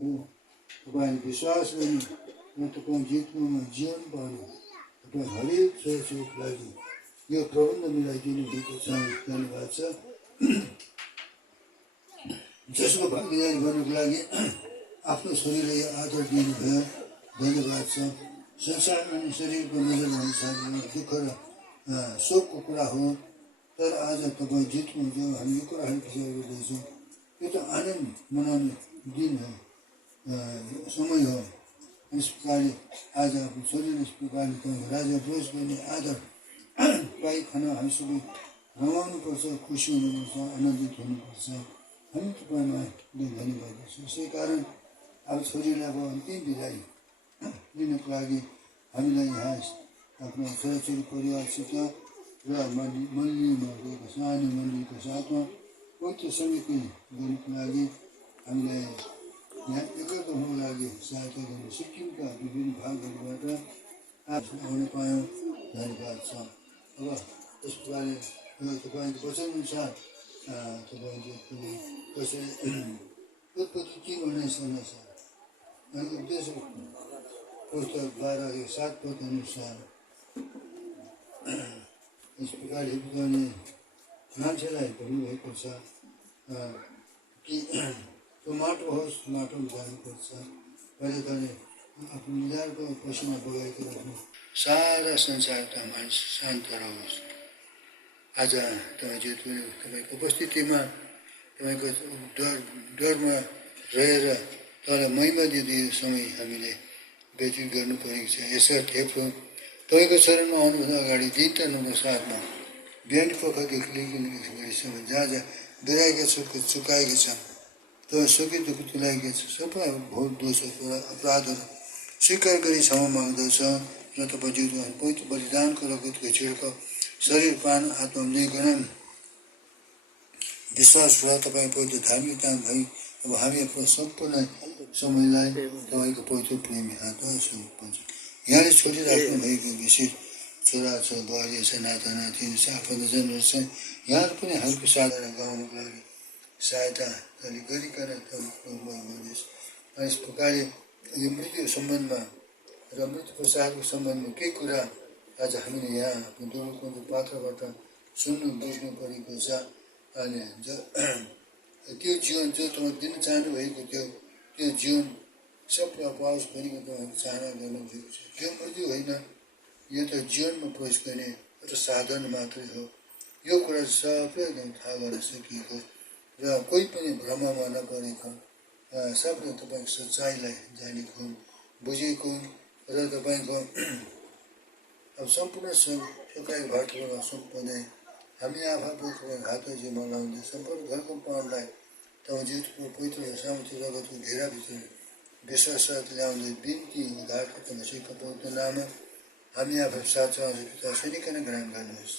हो तपाईँले विश्वास गर्नु र तपाईँ जित्नुमा जीवन पाउनु तपाईँ हरेक सोचको लागि यो प्रबन्ध मिलाइदिनु भएको छ। धन्यवाद छ। जसको भागीदारी गर्नुको लागि आफ्नो शरीरलाई आदर दिनुभयो। धन्यवाद छ। संसारमा अनि शरीरको नजरमा अनुसार दुःख र शोकको कुरा हो, तर आज तपाईँ जित्नुहुन्छ। हामी यो कुराहरू विचार गर्दैछौँ। यो त आनन्द मनाउने दिन हो, समय हो। यस प्रकारले आज आफ्नो शरीर यस प्रकारले तपाईँ राजा रोज गर्ने आदर पाइकन हामी सबै रमाउनुपर्छ, खुसी हुनुपर्छ, आनन्दित हुनुपर्छ। हामी तपाईँमा धन्यवाद दिन्छौँ। यसै कारण अब छोरीलाई अब अन्तिम बिदाई दिनको लागि हामीलाई यहाँ आफ्नो छोराछोरी परिवारसित र मन्दिरमा गएको सानो मन्दिरको साथमा पवित्र समिति गर्नुको लागि हामीलाई यहाँ एकत्र हुनुको लागि सहायता गर्नु सिक्किमका विभिन्न भागहरूबाट आउन पायौँ। धन्यवाद छ। अब यस प्रकारले तपाईँको वचनअनुसार तपाईँले कसरी उत्पत्ति 3:19 अनुसार अनि उपदेश पुस्तक 12:7 पद अनुसार यस प्रकारले गर्ने मान्छेलाई भन्नुभएको छ कि त्यो माटो होस्, माटोमा जानुपर्छ। कहिले कहिले आफ्नो निधारको पसिना बगाएको राख्नु। सारा संसारका मानिस शान्त रहोस्। आज तपाईँ तपाईँको उपस्थितिमा तपाईँको डरमा रहेर तपाईँलाई महिमा दिँदै यो समय हामीले व्यतीत गर्नु परेको छ। यसर्थ हे प्रभु, तपाईँको चरणमा आउनुभन्दा अगाडि दिनतनको साथमा बिहान पखदेखि लिएर गएसम्म जहाँ जहाँ बिराएका चुकाएका छन्, तपाईँ सुखी दुःख तुलाएका छ, सबै भोट दोषहरू अपराधहरू स्वीकार गरी क्षमा माग्दछ र तपाईँ जिउमा पवित्र बलिदानको रगतको छिड्काउ शरीर पान आत्मा लिइकन विश्वास र तपाईँ पवित्र धार्मिकता भई अब हामी आफ्नो सम्पूर्ण समयलाई तपाईँको पवित्र प्रेमी हातमा सुम्पन्छ। यहाँले छोडिराख्नु भएको विशेष छोरा छ, बुहारी छ, नाता नाति छ, आफन्तजनहरू छ, यहाँहरू पनि हाम्रो साधना गाउनुको लागि सहायता गरिकन हुनुहोस्। यस प्रकारले यो मृत्यु सम्बन्धमा र मृत्यु प्रसादको सम्बन्धमा केही कुरा आज हामीले यहाँ आफ्नो दुर्लभको पात्रबाट सुन्नु बुझ्नु परेको छ। अनि त्यो जीवन जो तपाईँ दिन चाहनुभएको थियो, त्यो जीवन सबै पाओस् भनेको तपाईँको चाहना गर्नुभएको छ। त्यो मृत्यु होइन, यो त जीवनमा प्रवेश गर्ने एउटा साधन मात्रै हो। यो कुरा सबै एकदम थाहा गर्न सकिएको र कोही पनि भ्रममा नपरेको, सबले तपाईँको सच्चाइलाई जानेको हुन्, बुझेको हुन् र तपाईँको अब सम्पूर्ण सुकाइ भाटबाट सम्पूर्ण हामी आफू हात जिम्मा लाउँदै सम्पूर्ण घरको पाउनलाई तपाईँ जिउको पवित्र सामर्थ्य रगतको घेराभित्र विश्वास साथ ल्याउँदै बिन्ती उद्धारको तपाईँ पवित्र नाममा हामी आफू साथ पिता सुनिकन ग्रहण गर्नुहोस्।